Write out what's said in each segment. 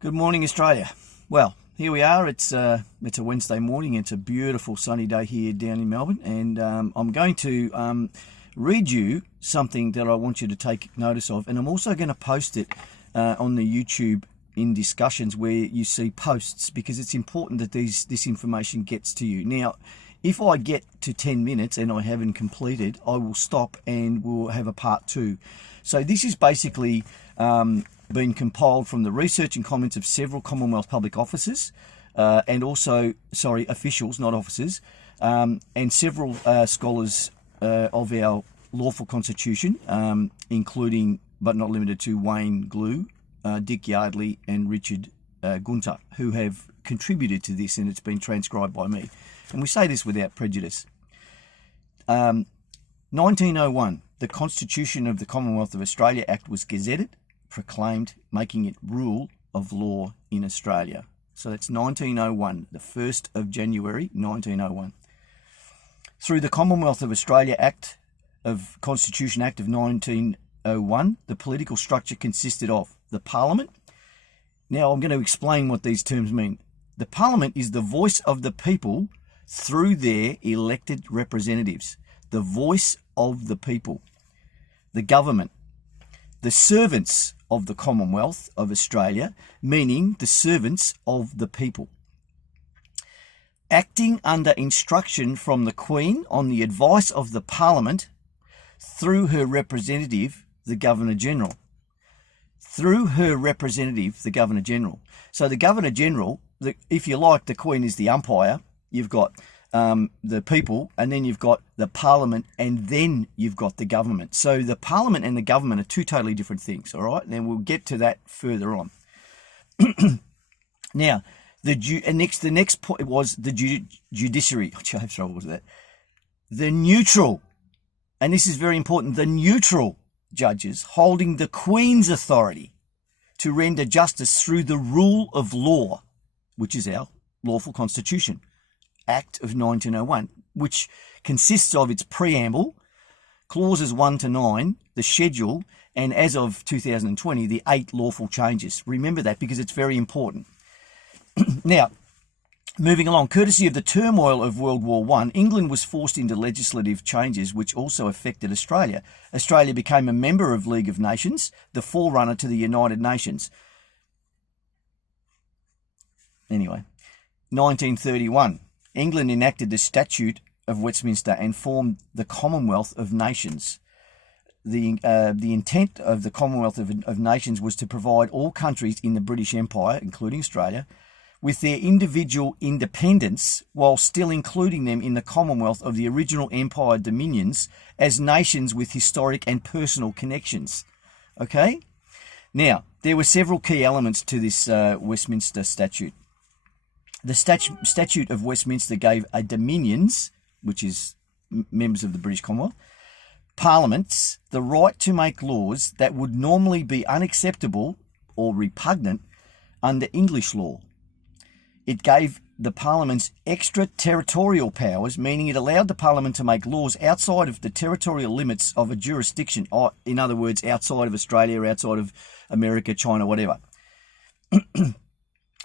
Good morning, Australia. Well, here we are. It's a Wednesday morning. It's a beautiful sunny day here down in Melbourne, and I'm going to read you something that I want you to take notice of, and I'm also going to post it on the YouTube in discussions where you see posts, because it's important that this information gets to you. Now, if I get to 10 minutes and I haven't completed, I will stop and we'll have a part 2. So this is basically been compiled from the research and comments of several Commonwealth public officers and also, officials, not officers, and several scholars of our lawful constitution, including, but not limited to, Wayne Glue, Dick Yardley and Richard Gunter, who have contributed to this, and it's been transcribed by me. And we say this without prejudice. 1901, the Constitution of the Commonwealth of Australia Act was gazetted, proclaimed, making it rule of law in Australia. So that's 1901, the 1st of January 1901. Through the Commonwealth of Australia Constitution Act of 1901, the political structure consisted of the Parliament. Now I'm going to explain what these terms mean. The Parliament is the voice of the people through their elected representatives. The voice of the people. The government. The servants of the Commonwealth of Australia, meaning the servants of the people. Acting under instruction from the Queen on the advice of the Parliament through her representative, the Governor-General. Through her representative, the Governor-General. So the Governor-General, if you like, the Queen is the umpire. You've got the people, and then you've got the Parliament, and then you've got the government. So the Parliament and the government are two totally different things, all right? And we'll get to that further on. Now, the next point was the judiciary. I have trouble with that. The neutral, and this is very important, the neutral judges holding the Queen's authority to render justice through the rule of law, which is our lawful constitution. Act of 1901, which consists of its preamble, clauses 1 to 9, the schedule, and as of 2020, the 8 lawful changes. Remember that, because it's very important. Now, moving along, courtesy of the turmoil of World War I, England was forced into legislative changes which also affected Australia. Australia became a member of League of Nations, the forerunner to the United Nations. Anyway, 1931. England enacted the Statute of Westminster and formed the Commonwealth of Nations. The intent of the Commonwealth of Nations was to provide all countries in the British Empire, including Australia, with their individual independence, while still including them in the Commonwealth of the original Empire dominions as nations with historic and personal connections. Okay? Now, there were several key elements to this Westminster Statute. The Statute of Westminster gave a dominions, which is members of the British Commonwealth, parliaments, the right to make laws that would normally be unacceptable or repugnant under English law. It gave the parliaments extraterritorial powers, meaning it allowed the parliament to make laws outside of the territorial limits of a jurisdiction, or in other words, outside of Australia, outside of America, China, whatever.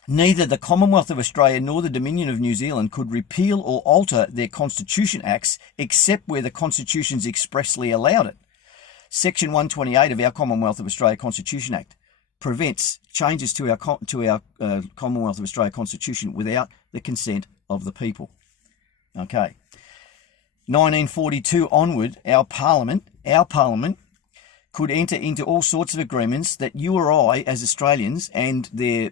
Neither the Commonwealth of Australia nor the Dominion of New Zealand could repeal or alter their Constitution Acts except where the Constitutions expressly allowed it. Section 128 of our Commonwealth of Australia Constitution Act prevents changes to our Commonwealth of Australia Constitution without the consent of the people. Okay. 1942 onward, our Parliament could enter into all sorts of agreements that you or I, as Australians, and their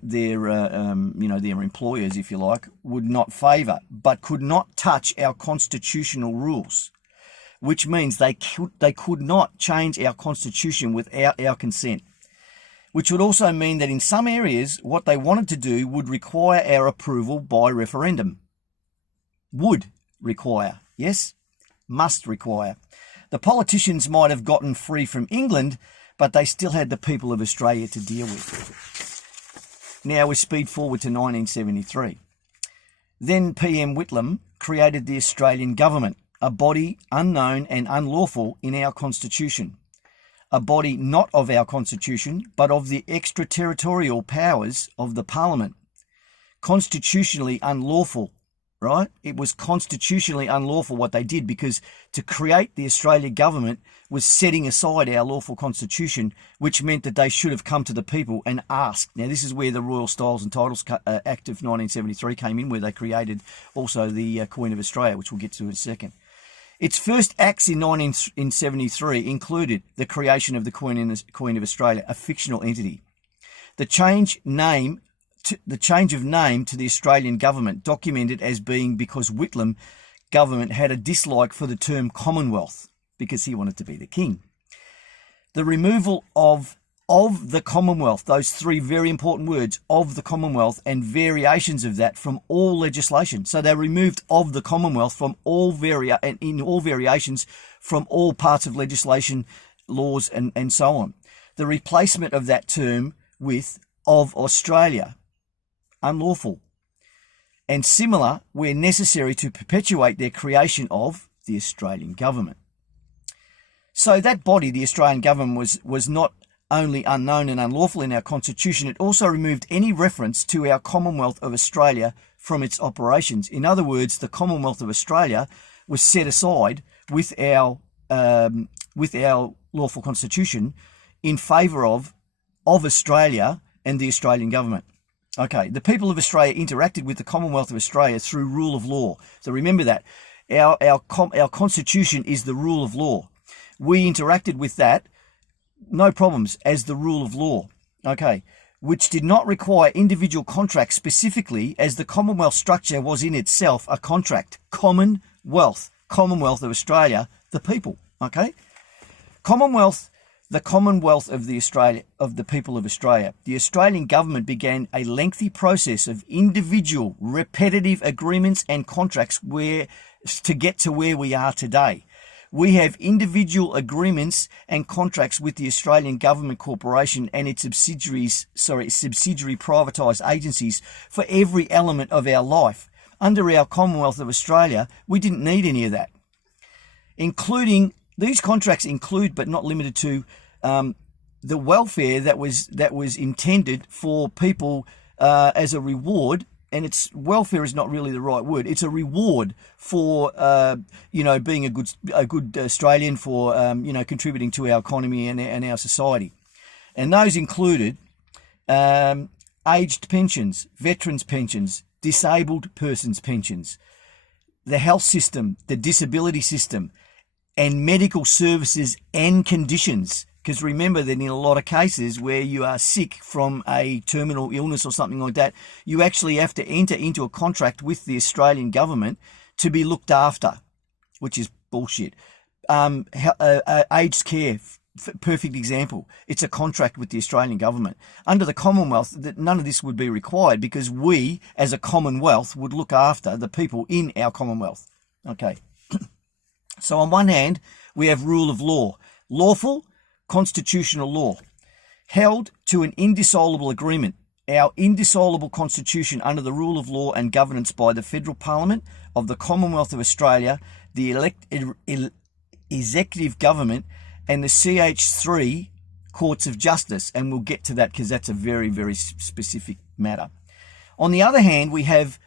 employers, if you like, would not favour, but could not touch our constitutional rules, which means they could not change our constitution without our consent, which would also mean that in some areas, what they wanted to do would require our approval by referendum. Would require, yes, must require. The politicians might have gotten free from England, but they still had the people of Australia to deal with. Now we speed forward to 1973. Then PM Whitlam created the Australian government, a body unknown and unlawful in our constitution. a body not of our constitution, but of the extraterritorial powers of the Parliament. Constitutionally unlawful, right? It was constitutionally unlawful what they did, because to create the Australian government was setting aside our lawful constitution, which meant that they should have come to the people and asked. Now, this is where the Royal Styles and Titles Act of 1973 came in, where they created also the Queen of Australia, which we'll get to in a second. Its first acts in 1973 included the creation of the Queen of Australia, a fictional entity. The change of name to the Australian government, documented as being because Whitlam government had a dislike for the term Commonwealth, because he wanted to be the king. The removal of the Commonwealth, those three very important words, of the Commonwealth, and variations of that from all legislation. So they removed of the Commonwealth from in all variations from all parts of legislation, laws, and so on. The replacement of that term with of Australia, unlawful, and similar where necessary to perpetuate their creation of the Australian government. So that body, the Australian government, was not only unknown and unlawful in our constitution, it also removed any reference to our Commonwealth of Australia from its operations. In other words, the Commonwealth of Australia was set aside with our lawful constitution in favour of Australia and the Australian government. Okay, the people of Australia interacted with the Commonwealth of Australia through rule of law. So remember that. Our constitution is the rule of law. We interacted with that, no problems, as the rule of law. Okay, which did not require individual contracts specifically, as the Commonwealth structure was in itself a contract. Commonwealth of Australia, the people. Okay, the Commonwealth of the people of Australia. The Australian government began a lengthy process of individual, repetitive agreements and contracts to get to where we are today. We have individual agreements and contracts with the Australian Government Corporation and its subsidiary privatised agencies for every element of our life. Under our Commonwealth of Australia, we didn't need any of that. These contracts include, but not limited to, the welfare that was intended for people as a reward. And welfare is not really the right word. It's a reward for being a good Australian, for contributing to our economy and our society. And those included aged pensions, veterans pensions, disabled persons pensions, the health system, the disability system, and medical services and conditions. Because remember that in a lot of cases where you are sick from a terminal illness or something like that, you actually have to enter into a contract with the Australian government to be looked after, which is bullshit. Aged care, perfect example. It's a contract with the Australian government. Under the Commonwealth, none of this would be required, because we, as a Commonwealth, would look after the people in our Commonwealth. Okay. So on one hand, we have rule of law, lawful, constitutional law, held to an indissoluble agreement, our indissoluble constitution under the rule of law and governance by the Federal Parliament of the Commonwealth of Australia, the executive government, and the CH3 courts of justice. And we'll get to that because that's a very, very specific matter. On the other hand, we have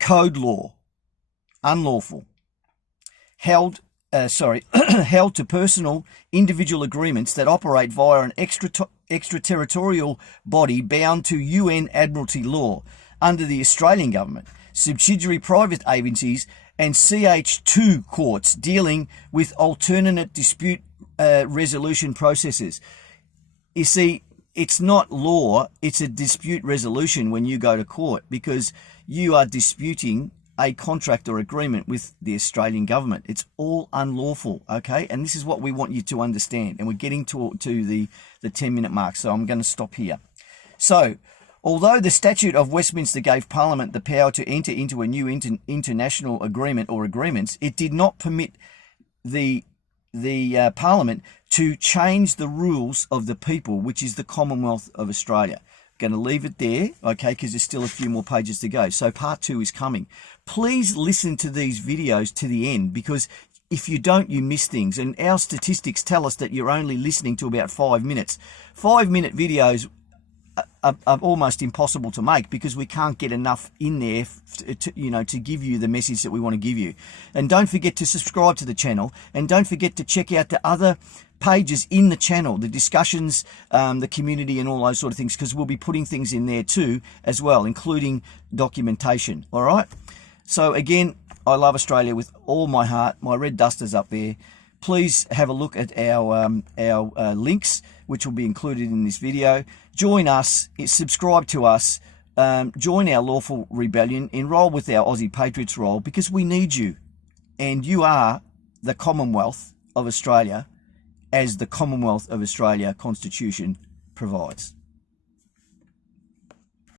code law, unlawful, held to personal individual agreements that operate via an extraterritorial body bound to UN Admiralty law under the Australian government, subsidiary private agencies, and CH2 courts dealing with alternate dispute resolution processes. You see, it's not law, it's a dispute resolution when you go to court, because you are disputing a contract or agreement with the Australian government. It's all unlawful, okay? And this is what we want you to understand. And we're getting to the 10-minute mark, so I'm going to stop here. So, although the Statute of Westminster gave Parliament the power to enter into a new international agreement or agreements, it did not permit the Parliament to change the rules of the people, which is the Commonwealth of Australia. Going to leave it there, okay, because there's still a few more pages to go. So part 2 is coming. Please listen to these videos to the end, because if you don't, you miss things. And our statistics tell us that you're only listening to about 5 minutes. 5-minute videos are almost impossible to make because we can't get enough in there to give you the message that we want to give you. And don't forget to subscribe to the channel, and don't forget to check out the other pages in the channel, the discussions, the community, and all those sort of things, because we'll be putting things in there too as well, including documentation. All right. So again, I love Australia with all my heart. My red duster's up there. Please have a look at our links, which will be included in this video. Join us, subscribe to us, join our Lawful Rebellion, enroll with our Aussie Patriots Roll, because we need you. And you are the Commonwealth of Australia, as the Commonwealth of Australia Constitution provides.